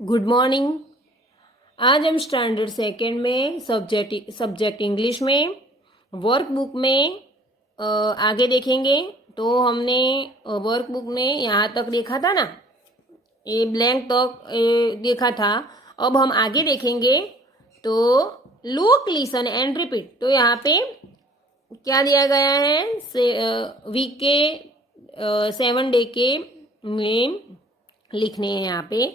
Good morning. आज हम standard second में सब्जेक्ट इंग्लिश में वर्कबुक में आगे देखेंगे। तो हमने वर्कबुक में यहाँ तक देखा था ना, ये ब्लैंक तक देखा था। अब हम आगे देखेंगे। तो लुक, लिसन एंड रिपीट। तो यहाँ पे क्या दिया गया है, वीक के 7 डे के नेम लिखने हैं यहाँ पे।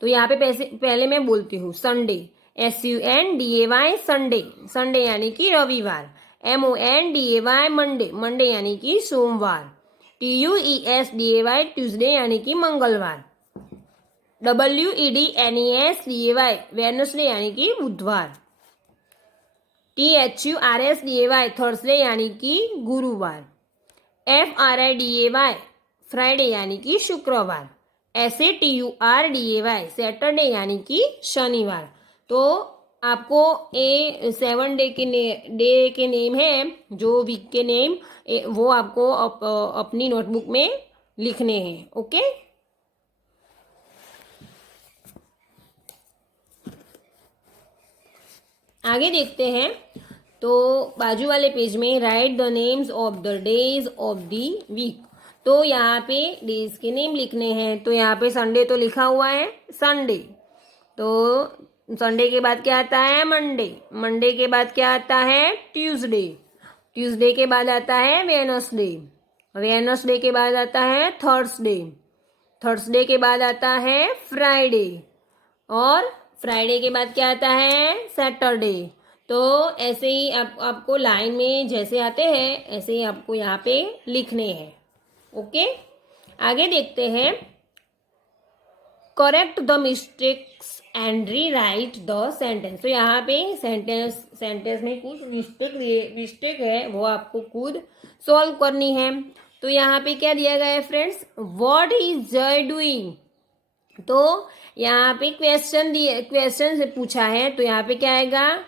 तो यहाँ पे पहले मैं बोलती हूँ संडे, SUNDAY संडे, संडे यानी कि रविवार। MONDAY मंडे, मंडे यानी कि सोमवार। TUESDAY ट्यूसडे यानी कि मंगलवार। WEDNESDAY वेडनेसडे यानी कि बुधवार। THURSDAY थर्सडे यानी कि गुरुवार। FRIDAY फ्राइडे यानी कि शुक्रवार। SATURDAY सैटरडे यानी कि शनिवार। तो आपको ये 7 डे के नेम है, जो वीक के नेम, वो आपको अपनी नोटबुक में लिखने हैं। ओके, आगे देखते हैं। तो बाजू वाले पेज में write the names of the days of the week. तो यहाँ पे डेज के नेम लिखने हैं। तो यहाँ पे संडे तो लिखा हुआ है, संडे। तो संडे के बाद क्या आता है, मंडे। मंडे के बाद क्या आता है, ट्यूसडे। ट्यूसडे के बाद आता है वेडनेसडे। वेडनेसडे के बाद आता है थर्सडे। थर्सडे के बाद आता है फ्राइडे। और फ्राइडे के बाद क्या आता है, सैटरडे। तो ऐसे ही आपको लाइन में जैसे आते हैं ऐसे ही आपको यहाँ पे लिखने हैं। ओके, आगे देखते हैं। Correct the mistakes and re right the sentence. तो यहाँ पे सेंटेंस में कुछ मिस्टेक है, वो आपको खुद सॉल्व करनी है। तो यहाँ पे क्या दिया गया है फ्रेंड्स, व्हाट इज जय डूइंग। तो यहाँ पे क्वेश्चन से पूछा है। तो यहाँ पे क्या आएगा,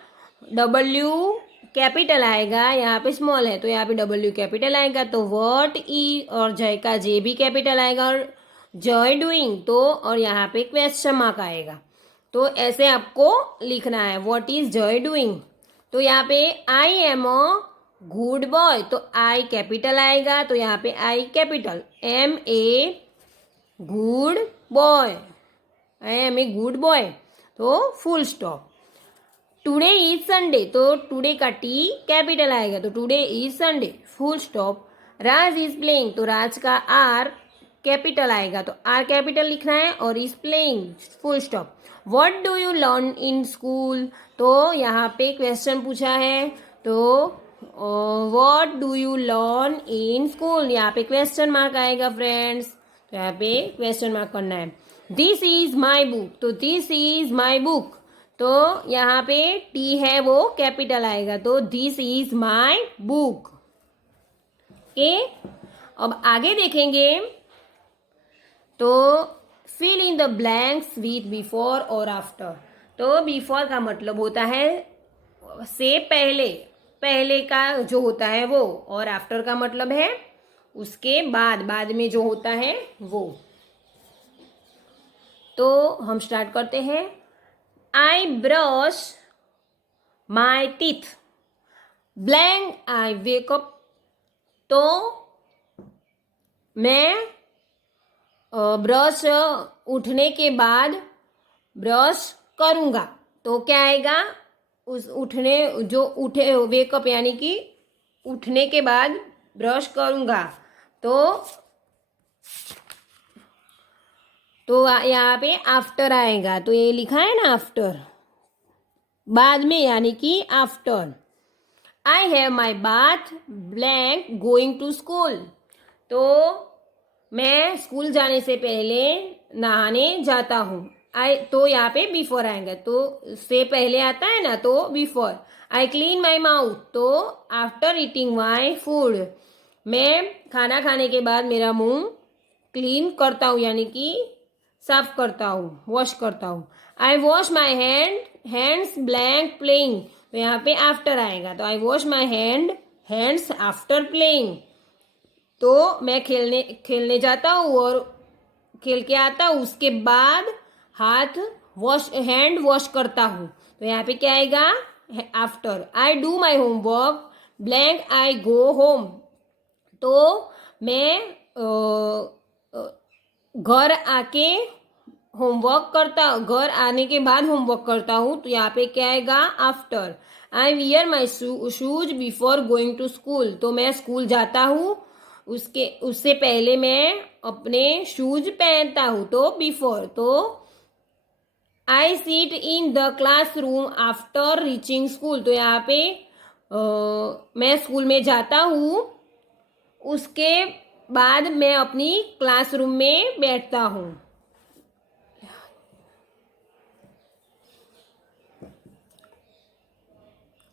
W कैपिटल आएगा, यहाँ पे स्मॉल है तो यहाँ पे W कैपिटल आएगा। तो व्हाट ई और जय का जे भी कैपिटल आएगा, और जय डूइंग तो, और यहाँ पे क्वेश्चन मार्क आएगा। तो ऐसे आपको लिखना है, व्हाट इज जय डूइंग। तो यहाँ पे I am a good boy, तो आई कैपिटल आएगा। तो यहाँ पे I capital, MA good boy, I am a good boy, तो full stop. Today is Sunday, तो टुडे का T कैपिटल आएगा। तो today is Sunday, full stop. Raj is playing, तो राज का R कैपिटल आएगा। तो R कैपिटल लिखना है, और is playing, full stop. What do you learn in school. तो यहाँ पे क्वेश्चन पूछा है। तो what do you learn in school, यहाँ पे क्वेश्चन मार्क आएगा फ्रेंड्स। तो यहाँ पे क्वेश्चन मार्क करना है। दिस इज माई बुक, तो दिस इज माई बुक। तो यहाँ पे T है वो कैपिटल आएगा। तो this is my book. Okay, अब आगे देखेंगे। तो fill in the blanks with before और आफ्टर। तो बिफोर का मतलब होता है से पहले, पहले का जो होता है वो, और आफ्टर का मतलब है उसके बाद, बाद में जो होता है वो। तो हम स्टार्ट करते हैं। I brush my teeth, blank I wake up। तो मैं ब्रश उठने के बाद ब्रश करूँगा। तो क्या आएगा, उस उठने, जो उठे, वेकअप यानी कि उठने के बाद ब्रश करूँगा। तो यहाँ पे आफ्टर आएगा। तो ये लिखा है ना आफ्टर, बाद में यानी कि after. I have my bath, blank going to school. तो मैं स्कूल जाने से पहले नहाने जाता हूँ। तो यहाँ पे बिफोर आएगा। तो से पहले आता है ना, तो before. I clean my mouth, तो आफ्टर ईटिंग माई फूड। मैं खाना खाने के बाद मेरा मुंह क्लीन करता हूँ, यानी कि साफ करता हूँ, वॉश करता हूँ। I wash my hands blank playing. तो यहाँ पे आफ्टर आएगा। तो I wash my hands after playing. तो मैं खेलने जाता हूँ और खेल के आता हूँ, उसके बाद हाथ हैंड वॉश करता हूँ, तो यहाँ पे क्या आएगा, after. I do my homework blank I go home, तो मैं घर आके घर आने के बाद होमवर्क करता हूँ, तो यहाँ पे क्या आएगा, after. I wear my shoes before going to school, तो मैं स्कूल जाता हूँ उससे पहले मैं अपने शूज पहनता हूँ, तो बिफोर। तो I sit in the classroom after reaching school, तो यहाँ पे मैं स्कूल में जाता हूँ, उसके बाद मैं अपनी क्लासरूम में बैठता हूँ।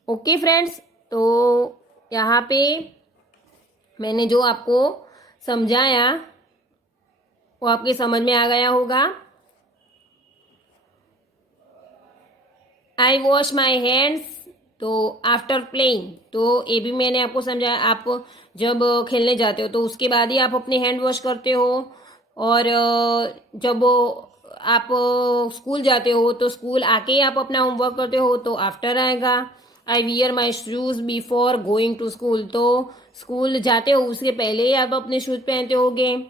ओके फ्रेंड्स, तो यहाँ पे मैंने जो आपको समझाया वो आपके समझ में आ गया होगा। आई वॉश माई हैंड्स, तो आफ्टर प्लेइंग, तो ये भी मैंने आपको समझाया। आप जब खेलने जाते हो तो उसके बाद ही आप अपने हैंड वॉश करते हो, और जब आप स्कूल जाते हो तो स्कूल आके ही आप अपना होमवर्क करते हो, तो आफ्टर आएगा। I wear my shoes before going to school, तो स्कूल जाते हो उसके पहले ही आप अपने शूज पहनते होगे।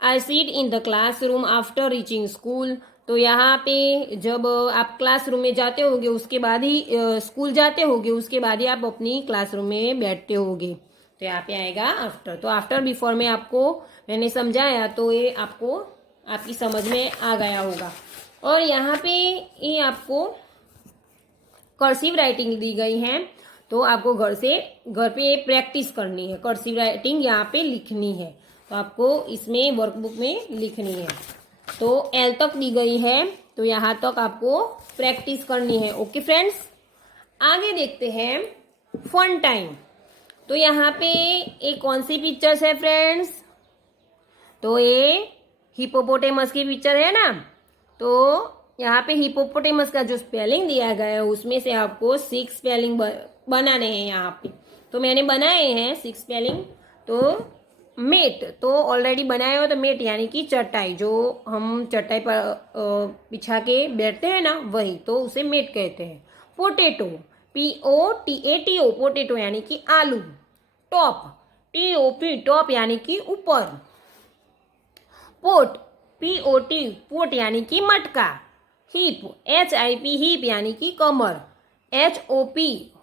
I sit in the classroom after reaching school, तो यहाँ पे जब आप क्लासरूम में जाते होगे उसके बाद ही स्कूल जाते होगे उसके बाद ही आप अपनी क्लासरूम में बैठते होगे, तो यहाँ पे आएगा आफ्टर। तो आफ्टर बिफोर में आपको मैंने समझाया, तो ये आपको आपकी समझ में आ गया होगा। और यहाँ पे ये आपको कर्सिव राइटिंग दी गई है, तो आपको घर पे प्रैक्टिस करनी है। कर्सिव राइटिंग यहाँ पे लिखनी है, तो आपको इसमें वर्कबुक में लिखनी है। तो एल तक दी गई है, तो यहाँ तक आपको प्रैक्टिस करनी है। ओके फ्रेंड्स, आगे देखते हैं फन टाइम। तो यहाँ पे एक कौन सी पिक्चर्स है फ्रेंड्स, तो ये हिपोपोटेमस की पिक्चर है ना। तो यहाँ पे हिपोपोटेमस का जो स्पेलिंग दिया गया है उसमें से आपको 6 स्पेलिंग बनाने हैं यहाँ पे। तो मैंने बनाए हैं 6 स्पेलिंग। तो मेट तो ऑलरेडी बनाया हो, तो मेट यानी कि चटाई, जो हम चटाई पर बिछा के बैठते हैं ना, वही, तो उसे मेट कहते हैं। पोटेटो, POTATO, पोटेटो यानी कि आलू। टॉप, TOP, टॉप यानी कि ऊपर। पोट, POT, पोट यानी कि मटका। हिप, HIP, हिप यानी कि कमर। HOP,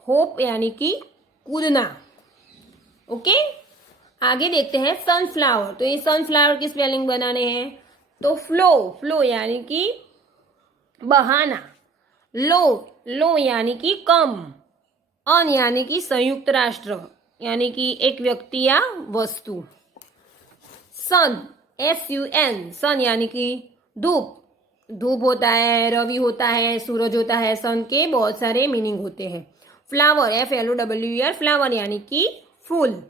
होप यानी कि कूदना। ओके, आगे देखते हैं सनफ्लावर। तो ये सनफ्लावर की स्पेलिंग बनाने हैं, तो फ्लो यानी कि बहाना। लो यानी कि कम। अन यानी कि संयुक्त राष्ट्र, यानी कि एक व्यक्ति या वस्तु। सन, SUN, सन यानी कि धूप होता है, रवि होता है, सूरज होता है। सन के बहुत सारे मीनिंग होते हैं। फ्लावर, FLOWER, फ्लावर यानी कि फूल।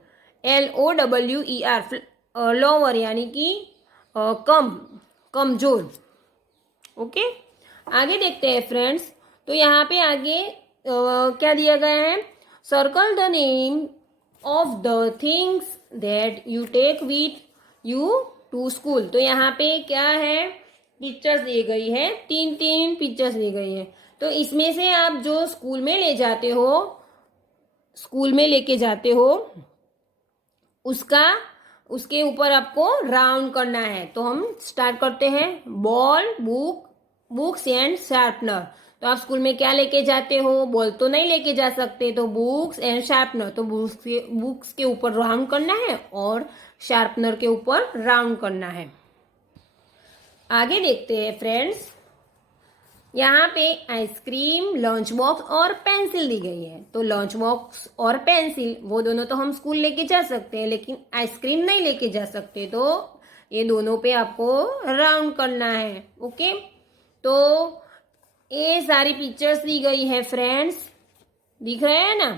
LOWER, लोअर यानी कि कमजोर। ओके, आगे देखते हैं फ्रेंड्स। तो यहाँ पे आगे क्या दिया गया है, circle the name of the things that you take with you to school. तो यहाँ पे क्या है, पिक्चर्स दी गई है, 3 पिक्चर्स दी गई है। तो इसमें से आप जो स्कूल में लेके जाते हो उसके ऊपर आपको राउंड करना है। तो हम स्टार्ट करते हैं। Ball, books and sharpener. तो आप स्कूल में क्या लेके जाते हो, बॉल तो नहीं लेके जा सकते, तो बुक्स एंड शार्पनर। तो बुक्स के ऊपर राउंड करना है और शार्पनर के ऊपर राउंड करना है। आगे देखते हैं फ्रेंड्स, यहाँ पे आइसक्रीम, लंच बॉक्स और पेंसिल दी गई है। तो लंच बॉक्स और पेंसिल वो दोनों तो हम स्कूल लेके जा सकते हैं, लेकिन आइसक्रीम नहीं लेके जा सकते, तो ये दोनों पे आपको राउंड करना है। ओके, तो ये सारी पिक्चर्स दी गई है फ्रेंड्स, दिख रहे हैं ना।